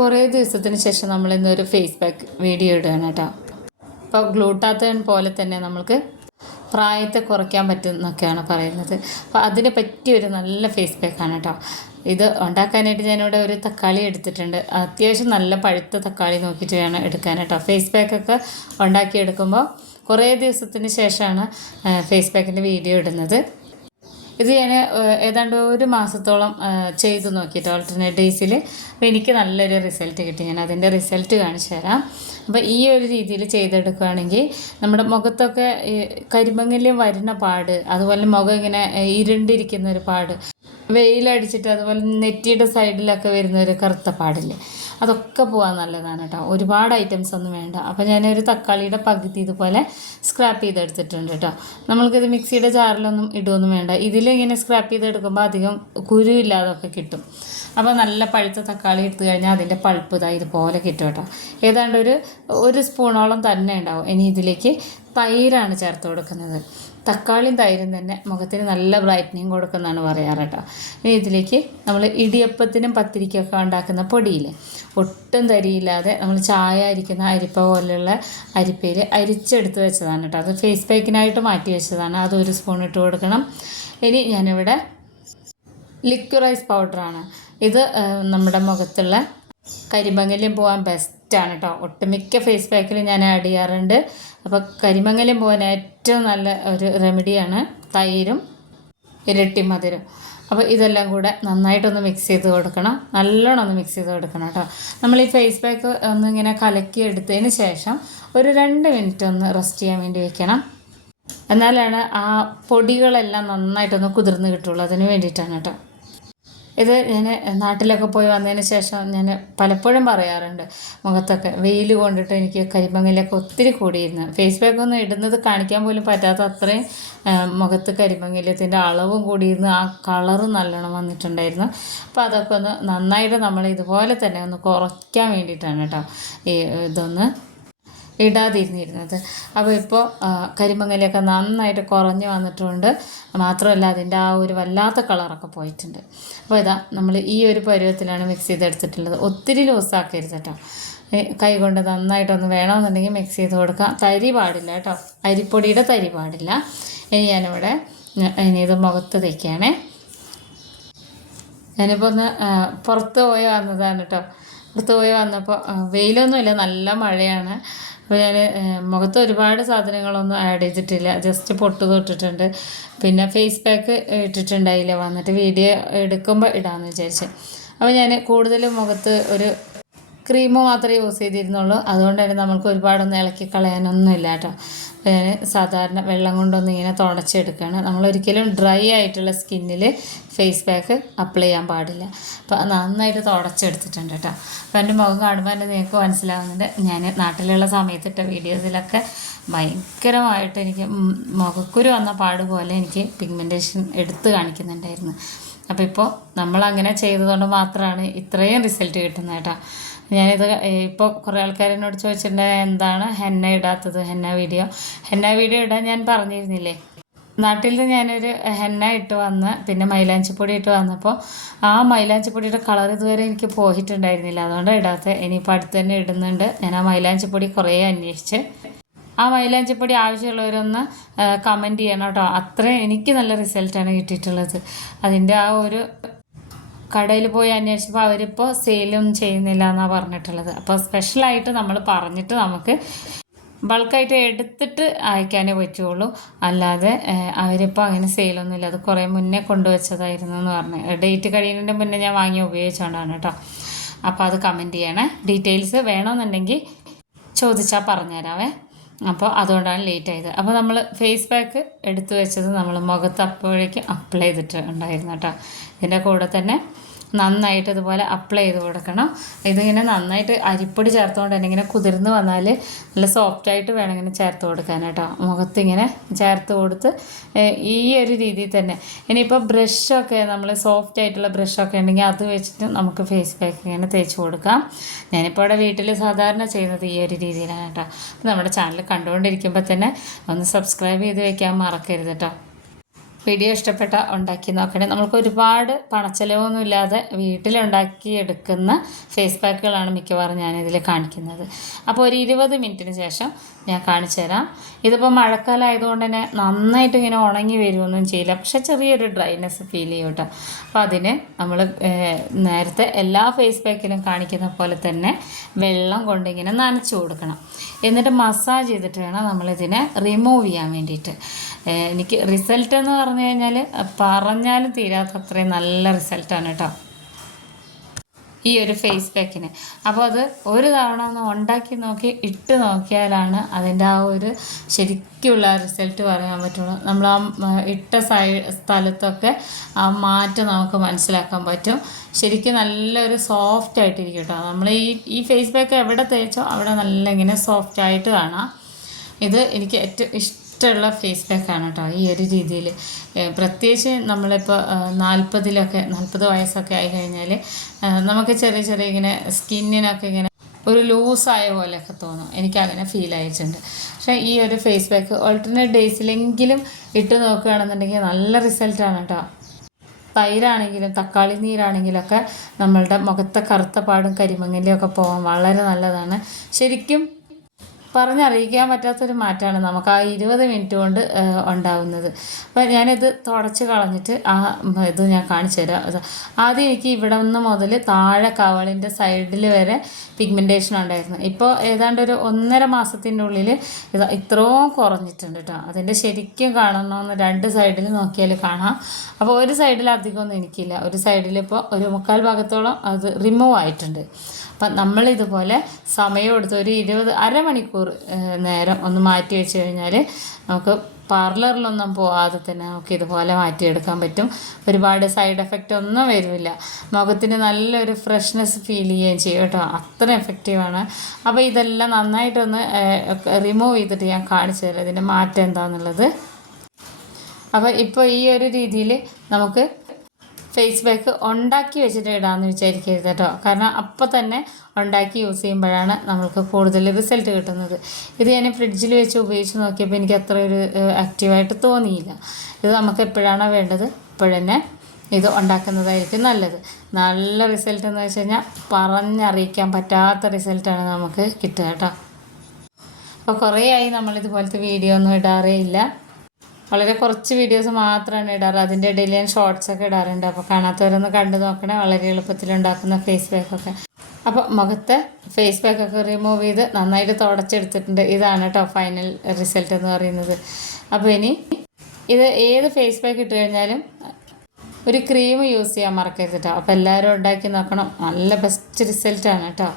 കുറേ ദിവസത്തിന് ശേഷം നമ്മൾ ഇന്നൊരു ഫേസ് പാക്ക് വീഡിയോ ഇടുകയാണ് കേട്ടോ. അപ്പോൾ ഗ്ലൂട്ടാത്തൺ പോലെ തന്നെ നമ്മൾക്ക് പ്രായത്തെ കുറയ്ക്കാൻ പറ്റുമെന്നൊക്കെയാണ് പറയുന്നത്. അപ്പോൾ അതിന് പറ്റിയൊരു നല്ല ഫേസ് പാക്കാണ് കേട്ടോ. ഇത് ഉണ്ടാക്കാനായിട്ട് ഞാനിവിടെ ഒരു തക്കാളി എടുത്തിട്ടുണ്ട്. അത്യാവശ്യം നല്ല പഴുത്ത തക്കാളി നോക്കിയിട്ട് വേണം എടുക്കാൻ കേട്ടോ. ഫേസ് പാക്കൊക്കെ ഉണ്ടാക്കിയെടുക്കുമ്പോൾ കുറേ ദിവസത്തിന് ശേഷമാണ് ഫേസ് പാക്കിൻ്റെ വീഡിയോ ഇടുന്നത്. ഇത് ഞാൻ ഏതാണ്ട് ഒരു മാസത്തോളം ചെയ്തു നോക്കിയിട്ട് ഓൾട്ടർനേറ്റ് ഡേയ്സിൽ. അപ്പോൾ എനിക്ക് നല്ലൊരു റിസൾട്ട് കിട്ടി. ഞാൻ അതിൻ്റെ റിസൾട്ട് കാണിച്ചു തരാം. അപ്പോൾ ഈ ഒരു രീതിയിൽ ചെയ്തെടുക്കുകയാണെങ്കിൽ നമ്മുടെ മുഖത്തൊക്കെ കരിമങ്ങല്യം വരുന്ന പാട്, അതുപോലെ മുഖം ഇങ്ങനെ ഇരുണ്ടിരിക്കുന്ന ഒരു പാട്, വെയിലടിച്ചിട്ട് അതുപോലെ നെറ്റിയുടെ സൈഡിലൊക്കെ വരുന്ന ഒരു കറുത്ത പാടില്ലേ, അതൊക്കെ പോകാൻ നല്ലതാണ് കേട്ടോ. ഒരുപാട് ഐറ്റംസ് ഒന്നും വേണ്ട. അപ്പോൾ ഞാനൊരു തക്കാളിയുടെ പകുതി ഇതുപോലെ സ്ക്രാപ്പ് ചെയ്തെടുത്തിട്ടുണ്ട് കേട്ടോ. നമ്മൾക്കിത് മിക്സിയുടെ ജാറിലൊന്നും ഇടുകയൊന്നും വേണ്ട. ഇതിലിങ്ങനെ സ്ക്രാപ്പ് ചെയ്തെടുക്കുമ്പോൾ അധികം കുരുവില്ലാതൊക്കെ കിട്ടും. അപ്പോൾ നല്ല പഴുത്ത തക്കാളി എടുത്തു കഴിഞ്ഞാൽ അതിൻ്റെ പൾപ്പ് ഇതുപോലെ കിട്ടും കേട്ടോ. ഏതാണ്ട് ഒരു സ്പൂണോളം തന്നെ ഉണ്ടാവും. ഇനി ഇതിലേക്ക് തൈരാണ് ചേർത്ത് കൊടുക്കുന്നത്. തക്കാളിയും തൈരും തന്നെ മുഖത്തിന് നല്ല ബ്രൈറ്റനിങ് കൊടുക്കുന്നതാണ് പറയാറ് കേട്ടോ. ഇനി ഇതിലേക്ക് നമ്മൾ ഇടിയപ്പത്തിനും പത്തിരിക്കൊക്കെ ഉണ്ടാക്കുന്ന പൊടിയില്ലേ, ഒട്ടും തരിയില്ലാതെ നമ്മൾ ചായ അരിക്കുന്ന അരിപ്പ പോലെയുള്ള അരിപ്പയിൽ അരിച്ചെടുത്ത് വെച്ചതാണ് കേട്ടോ. അത് ഫേസ് പാക്കിനായിട്ട് മാറ്റി വെച്ചതാണ്. അതൊരു സ്പൂൺ ഇട്ട് കൊടുക്കണം. ഇനി ഞാനിവിടെ ലിക്വിറൈസ് പൗഡറാണ്. ഇത് നമ്മുടെ മുഖത്തുള്ള കരിമങ്ങല്യം പോകാൻ ബെസ്റ്റാണ് കേട്ടോ. ഒട്ടുമിക്ക ഫേസ് പാക്കിൽ ഞാൻ ആഡ് ചെയ്യാറുണ്ട്. അപ്പോൾ കരിമങ്ങല്യം പോകാൻ ഏറ്റവും നല്ല ഒരു റെമഡിയാണ് തൈരും ഇരട്ടി മധുരം. അപ്പോൾ ഇതെല്ലാം കൂടെ നന്നായിട്ടൊന്ന് മിക്സ് ചെയ്ത് കൊടുക്കണം. നല്ലോണം ഒന്ന് മിക്സ് ചെയ്ത് കൊടുക്കണം കേട്ടോ. നമ്മൾ ഈ ഫേസ് പാക്ക് ഒന്നിങ്ങനെ കലക്കി എടുത്തതിന് ശേഷം ഒരു 2 മിനിറ്റ് ഒന്ന് റെസ്റ്റ് ചെയ്യാൻ വേണ്ടി വെക്കണം. എന്നാലാണ് ആ പൊടികളെല്ലാം നന്നായിട്ടൊന്ന് കുതിർന്ന് കിട്ടുള്ളൂ. അതിന് വേണ്ടിയിട്ടാണ് കേട്ടോ. ഇത് ഞാൻ നാട്ടിലൊക്കെ പോയി വന്നതിന് ശേഷം ഞാൻ പലപ്പോഴും പറയാറുണ്ട്, മുഖത്തൊക്കെ വെയിൽ കൊണ്ടിട്ട് എനിക്ക് കരിമങ്ങലൊക്കെ ഒത്തിരി കൂടിയിരുന്നു. ഫേസ് പാക്കൊന്നും ഇടുന്നത് കാണിക്കാൻ പോലും പറ്റാത്ത അത്രയും മുഖത്ത് കരിമങ്ങല്യത്തിൻ്റെ അളവും കൂടിയിരുന്നു. ആ കളറും നല്ലോണം വന്നിട്ടുണ്ടായിരുന്നു. അപ്പോൾ അതൊക്കെ ഒന്ന് നന്നായിട്ട് നമ്മൾ ഇതുപോലെ തന്നെ ഒന്ന് കുറയ്ക്കാൻ വേണ്ടിയിട്ടാണ് കേട്ടോ ഇതൊന്ന് ഇടാതിരുന്നിരുന്നത്. അപ്പോൾ ഇപ്പോൾ കരിമങ്ങലൊക്കെ നന്നായിട്ട് കുറഞ്ഞ് വന്നിട്ടുണ്ട്. മാത്രമല്ല അതിൻ്റെ ആ ഒരു വല്ലാത്ത കളറൊക്കെ പോയിട്ടുണ്ട്. അപ്പോൾ ഇതാ നമ്മൾ ഈ ഒരു പരുവത്തിലാണ് മിക്സ് ചെയ്തെടുത്തിട്ടുള്ളത്. ഒത്തിരി ലൂസാക്കരുത് കേട്ടോ. കൈ കൊണ്ട് നന്നായിട്ടൊന്ന് വേണമെന്നുണ്ടെങ്കിൽ മിക്സ് ചെയ്ത് കൊടുക്കാം. തരി പാടില്ല കേട്ടോ, അരിപ്പൊടിയുടെ തരി പാടില്ല. ഇനി ഞാനിവിടെ ഇത് മുഖത്ത് തേക്കുകയാണേ. ഞാനിപ്പോൾ ഒന്ന് പുറത്ത് പോയി വന്നതാണ് കേട്ടോ. പുറത്ത് പോയി വന്നപ്പോൾ വെയിലൊന്നുമില്ല, നല്ല മഴയാണ്. അപ്പോൾ ഞാൻ മുഖത്ത് ഒരുപാട് സാധനങ്ങളൊന്നും ആഡ് ചെയ്തിട്ടില്ല, ജസ്റ്റ് പൊട്ട് തൊട്ടിട്ടുണ്ട്. പിന്നെ ഫേസ് പാക്ക് ഇട്ടിട്ടുണ്ടായില്ല, വന്നിട്ട് വീഡിയോ എടുക്കുമ്പോൾ ഇടാമെന്ന് വിചാരിച്ച്. അപ്പോൾ ഞാൻ കൂടുതലും മുഖത്ത് ഒരു ക്രീമ് മാത്രമേ യൂസ് ചെയ്തിരുന്നുള്ളൂ. അതുകൊണ്ട് തന്നെ നമുക്ക് ഒരുപാടൊന്നും ഇളക്കി കളയാനൊന്നുമില്ല കേട്ടോ. അപ്പോൾ ഞാൻ സാധാരണ വെള്ളം കൊണ്ടൊന്നും ഇങ്ങനെ തുടച്ചെടുക്കുകയാണ്. നമ്മളൊരിക്കലും ഡ്രൈ ആയിട്ടുള്ള സ്കിന്നിൽ ഫേസ് പാക്ക് അപ്ലൈ ചെയ്യാൻ പാടില്ല. അപ്പോൾ നന്നായിട്ട് തുടച്ചെടുത്തിട്ടുണ്ട് കേട്ടോ. അപ്പോൾ എൻ്റെ മുഖം കാണുമ്പോൾ തന്നെ നിങ്ങൾക്ക് മനസ്സിലാവുന്നുണ്ട്. ഞാൻ നാട്ടിലുള്ള സമയത്തിട്ട വീഡിയോസിലൊക്കെ ഭയങ്കരമായിട്ട് എനിക്ക് മുഖക്കുരു വന്ന പാടുപോലെ എനിക്ക് പിഗ്മെൻറ്റേഷൻ എടുത്ത് കാണിക്കുന്നുണ്ടായിരുന്നു. അപ്പോൾ ഇപ്പോൾ നമ്മളങ്ങനെ ചെയ്തതുകൊണ്ട് മാത്രമാണ് ഇത്രയും റിസൾട്ട് കിട്ടുന്നത് കേട്ടോ. ഞാനിത് ഇപ്പോൾ കുറേ ആൾക്കാരെന്നോട് ചോദിച്ചിട്ടുണ്ടെങ്കിൽ എന്താണ് ഹെന്ന ഇടാത്തത്, ഹെന്ന വീഡിയോ ഇടാൻ ഞാൻ പറഞ്ഞിരുന്നില്ലേ. നാട്ടിൽ നിന്ന് ഞാനൊരു ഹെന്ന ഇട്ട് വന്ന് പിന്നെ മൈലാഞ്ചിപ്പൊടി ഇട്ട് വന്നപ്പോൾ ആ മൈലാഞ്ചിപ്പൊടിയുടെ കളർ ഇതുവരെ എനിക്ക് പോയിട്ടുണ്ടായിരുന്നില്ല. അതുകൊണ്ട് ഇടാത്ത. ഇനിയിപ്പോൾ അടുത്ത് തന്നെ ഇടുന്നുണ്ട്. ഞാൻ ആ മൈലാഞ്ചിപ്പൊടി കുറേ അന്വേഷിച്ച്. ആ മൈലാഞ്ചിപ്പൊടി ആവശ്യമുള്ളവരൊന്ന് കമൻറ്റ് ചെയ്യണം കേട്ടോ. അത്രയും എനിക്ക് നല്ല റിസൾട്ടാണ് കിട്ടിയിട്ടുള്ളത്. അതിൻ്റെ ആ ഒരു കടയിൽ പോയി അന്വേഷിച്ചപ്പോൾ അവരിപ്പോൾ സെയിലും ചെയ്യുന്നില്ല എന്നാണ് പറഞ്ഞിട്ടുള്ളത്. അപ്പോൾ സ്പെഷ്യലായിട്ട് നമ്മൾ പറഞ്ഞിട്ട് നമുക്ക് ബൾക്കായിട്ട് എടുത്തിട്ട് അയക്കാനേ പറ്റുള്ളൂ. അല്ലാതെ അവരിപ്പോൾ അങ്ങനെ സെയിലൊന്നുമില്ല. അത് കുറേ മുന്നേ കൊണ്ടുവച്ചതായിരുന്നു എന്ന് പറഞ്ഞു. ഡേറ്റ് കഴിയുന്നതിൻ്റെ മുന്നേ ഞാൻ വാങ്ങി ഉപയോഗിച്ചുകൊണ്ടാണ് കേട്ടോ. അപ്പോൾ അത് കമൻറ്റ് ചെയ്യണേ. ഡീറ്റെയിൽസ് വേണമെന്നുണ്ടെങ്കിൽ ചോദിച്ചാൽ പറഞ്ഞുതരാവേ. അപ്പോൾ അതുകൊണ്ടാണ് ലേറ്റ് ആയത്. അപ്പോൾ നമ്മൾ ഫേസ് പാക്ക് എടുത്തു വെച്ചത് നമ്മൾ മുഖത്ത് അപ്പോഴേക്കും അപ്ലൈ ചെയ്തിട്ടുണ്ടായിരുന്നു കേട്ടോ. ഇതിൻ്റെ കൂടെ തന്നെ നന്നായിട്ട് ഇതുപോലെ അപ്ലൈ ചെയ്ത് കൊടുക്കണം. ഇതിങ്ങനെ നന്നായിട്ട് അരിപ്പൊടി ചേർത്തുകൊണ്ട് തന്നെ ഇങ്ങനെ കുതിർന്ന് വന്നാൽ നല്ല സോഫ്റ്റായിട്ട് വേണം ഇങ്ങനെ ചേർത്ത് കൊടുക്കാൻ കേട്ടോ. മുഖത്തിങ്ങനെ ചേർത്ത് കൊടുത്ത് ഈ ഒരു രീതിയിൽ തന്നെ. ഇനിയിപ്പോൾ ബ്രഷൊക്കെ നമ്മൾ സോഫ്റ്റ് ആയിട്ടുള്ള ബ്രഷൊക്കെ ഉണ്ടെങ്കിൽ അത് വെച്ചിട്ട് നമുക്ക് ഫേസ് പാക്ക് ഇങ്ങനെ തേച്ച് കൊടുക്കാം. ഞാനിപ്പോൾ ഇവിടെ വീട്ടിൽ സാധാരണ ചെയ്യുന്നത് ഈ ഒരു രീതിയിലാണ് കേട്ടോ. അപ്പോൾ നമ്മുടെ ചാനൽ കണ്ടുകൊണ്ടിരിക്കുമ്പോൾ തന്നെ ഒന്ന് സബ്സ്ക്രൈബ് ചെയ്ത് വെക്കാൻ മറക്കരുത് കേട്ടോ. വീഡിയോ ഇഷ്ടപ്പെട്ട ഉണ്ടാക്കി നോക്കണേ. നമുക്ക് ഒരുപാട് പണച്ചെലവൊന്നും ഇല്ലാതെ വീട്ടിലുണ്ടാക്കിയെടുക്കുന്ന ഫേസ് പാക്കുകളാണ് മിക്കവാറും ഞാനിതിൽ കാണിക്കുന്നത്. അപ്പോൾ ഒരു 20 മിനിറ്റിന് ശേഷം ഞാൻ കാണിച്ചു തരാം. ഇതിപ്പോൾ മഴക്കാലം ആയതുകൊണ്ട് തന്നെ നന്നായിട്ട് ഇങ്ങനെ ഉണങ്ങി വരുമൊന്നും ചെയ്യില്ല, പക്ഷെ ചെറിയൊരു ഡ്രൈനെസ് ഫീൽ ചെയ്യും കേട്ടോ. അപ്പോൾ അതിന് നമ്മൾ നേരത്തെ എല്ലാ ഫേസ് പാക്കിലും കാണിക്കുന്ന പോലെ തന്നെ വെള്ളം കൊണ്ടിങ്ങനെ നനച്ചു കൊടുക്കണം. എന്നിട്ട് മസാജ് ചെയ്തിട്ട് വേണം നമ്മളിതിനെ റിമൂവ് ചെയ്യാൻ വേണ്ടിയിട്ട്. എനിക്ക് റിസൾട്ട് എന്ന് പറഞ്ഞു കഴിഞ്ഞാൽ പറഞ്ഞാലും തീരാത്ത അത്രയും നല്ല റിസൾട്ടാണ് കേട്ടോ ഈ ഒരു ഫേസ് പാക്കിന്. അപ്പോൾ അത് ഒരു തവണ ഒന്ന് ഉണ്ടാക്കി നോക്കി ഇട്ട് നോക്കിയാലാണ് അതിൻ്റെ ആ ഒരു ശരിക്കുള്ള റിസൾട്ട് പറയാൻ പറ്റുള്ളൂ. നമ്മൾ ആ ഇട്ട സ്ഥലത്തൊക്കെ ആ മാറ്റം നമുക്ക് മനസ്സിലാക്കാൻ പറ്റും. ശരിക്കും നല്ലൊരു സോഫ്റ്റ് ആയിട്ടിരിക്കും കേട്ടോ. നമ്മൾ ഈ ഫേസ് പാക്ക് എവിടെ തേച്ചോ അവിടെ നല്ല ഇങ്ങനെ സോഫ്റ്റ് ആയിട്ട് കാണാം. ഇത് എനിക്ക് ഏറ്റവും ഇഷ്ടമുള്ള ഫേസ് പാക്കാണ് കേട്ടോ ഈ ഒരു രീതിയിൽ. പ്രത്യേകിച്ച് നമ്മളിപ്പോൾ 40 വയസ്സൊക്കെ ആയി കഴിഞ്ഞാൽ നമുക്ക് ചെറിയ ചെറിയ ഇങ്ങനെ സ്കിന്നിനൊക്കെ ഇങ്ങനെ ഒരു ലൂസായ പോലെയൊക്കെ തോന്നും. എനിക്കങ്ങനെ ഫീൽ ആയിട്ടുണ്ട്. പക്ഷേ ഈ ഒരു ഫേസ് പാക്ക് ഓൾട്ടർനേറ്റ് ഡേയ്സിലെങ്കിലും ഇട്ട് നോക്കുകയാണെന്നുണ്ടെങ്കിൽ നല്ല റിസൾട്ടാണ് കേട്ടോ. തൈരാണെങ്കിലും തക്കാളി നീരാണെങ്കിലൊക്കെ നമ്മളുടെ മുഖത്തെ കറുത്ത പാടും കരിമങ്ങലും ഒക്കെ പോകാൻ വളരെ നല്ലതാണ്. ശരിക്കും പറഞ്ഞറിയിക്കാൻ പറ്റാത്തൊരു മാറ്റമാണ് നമുക്ക് ആ 20 മിനിറ്റ് കൊണ്ട് ഉണ്ടാവുന്നത്. അപ്പോൾ ഞാനിത് തുടച്ച് കളഞ്ഞിട്ട് ഇത് ഞാൻ കാണിച്ചു തരാം. ആദ്യം എനിക്ക് ഇവിടെ നിന്ന് മുതൽ താഴെ കവളിൻ്റെ സൈഡിൽ വരെ പിഗ്മെൻറ്റേഷൻ ഉണ്ടായിരുന്നു. ഇപ്പോൾ ഏതാണ്ട് ഒരു 1.5 മാസത്തിൻ്റെ ഉള്ളിൽ ഇത് ഇത്രയും കുറഞ്ഞിട്ടുണ്ട് കേട്ടോ. അതിൻ്റെ ശരിക്കും കാണണമെന്ന് 2 സൈഡിൽ നോക്കിയാൽ കാണാം. അപ്പോൾ ഒരു സൈഡിൽ അധികമൊന്നും എനിക്കില്ല, ഒരു സൈഡിൽ ഇപ്പോൾ ഒരു 1/4 ഭാഗത്തോളം അത് റിമൂവ് ആയിട്ടുണ്ട്. അപ്പം നമ്മളിതുപോലെ സമയം എടുത്ത് ഒരു അരമണിക്കൂർ നേരം ഒന്ന് മാറ്റി വെച്ച് കഴിഞ്ഞാൽ നമുക്ക് പാർലറിലൊന്നും പോകാതെ തന്നെ നമുക്ക് ഇതുപോലെ മാറ്റിയെടുക്കാൻ പറ്റും. ഒരുപാട് സൈഡ് എഫക്റ്റ് ഒന്നും വരുന്നില്ല. മുഖത്തിന് നല്ലൊരു ഫ്രഷ്നെസ് ഫീൽ ചെയ്യുകയും ചെയ്യും കേട്ടോ. അത്ര എഫക്റ്റീവാണ്. അപ്പോൾ ഇതെല്ലാം നന്നായിട്ടൊന്ന് റിമൂവ് ചെയ്തിട്ട് ഞാൻ കാണിച്ചു തരാം ഇതിൻ്റെ മാറ്റം എന്താണെന്നുള്ളത്. അപ്പോൾ ഇപ്പോൾ ഈ ഒരു രീതിയിൽ നമുക്ക് ഫേസ് പാക്ക് ഉണ്ടാക്കി വെച്ചിട്ട് ഇടാമെന്ന് വിചാരിക്കരുത് കേട്ടോ. കാരണം അപ്പോൾ തന്നെ ഉണ്ടാക്കി യൂസ് ചെയ്യുമ്പോഴാണ് നമ്മൾക്ക് കൂടുതൽ റിസൾട്ട് കിട്ടുന്നത്. ഇത് ഞാൻ ഫ്രിഡ്ജിൽ വെച്ച് ഉപയോഗിച്ച് നോക്കിയപ്പോൾ എനിക്ക് അത്ര ഒരു ആക്റ്റീവായിട്ട് തോന്നിയില്ല. ഇത് നമുക്ക് എപ്പോഴാണോ വേണ്ടത് അപ്പോഴന്നെ ഇത് ഉണ്ടാക്കുന്നതായിരിക്കും നല്ലത്. നല്ല റിസൾട്ട് എന്ന് വെച്ച് കഴിഞ്ഞാൽ പറഞ്ഞറിയിക്കാൻ പറ്റാത്ത റിസൾട്ടാണ് നമുക്ക് കിട്ടുക കേട്ടോ. അപ്പോൾ കുറേ ആയി നമ്മളിതുപോലത്തെ വീഡിയോ ഒന്നും ഇടാറേ ഇല്ല. വളരെ കുറച്ച് വീഡിയോസ് മാത്രമാണ് ഇടാറ്. അതിൻ്റെ ഇടയിൽ ഞാൻ ഷോർട്സൊക്കെ ഇടാറുണ്ട്. അപ്പോൾ കാണാത്തവരൊന്ന് കണ്ടു നോക്കണേ. വളരെ എളുപ്പത്തിലുണ്ടാക്കുന്ന ഫേസ് പാക്കൊക്കെ. അപ്പോൾ മുഖത്തെ ഫേസ് പാക്കൊക്കെ റിമൂവ് ചെയ്ത് നന്നായിട്ട് തുടച്ചെടുത്തിട്ടുണ്ട്. ഇതാണ് കേട്ടോ ഫൈനൽ റിസൾട്ട് എന്ന് പറയുന്നത്. അപ്പോൾ ഇനി ഇത് ഏത് ഫേസ് പാക്ക് ഇട്ട് കഴിഞ്ഞാലും ഒരു ക്രീം യൂസ് ചെയ്യാൻ മറക്കരുത് കേട്ടോ. അപ്പോൾ എല്ലാവരും ഉണ്ടാക്കി നോക്കണം. നല്ല ബെസ്റ്റ് റിസൾട്ടാണ് കേട്ടോ.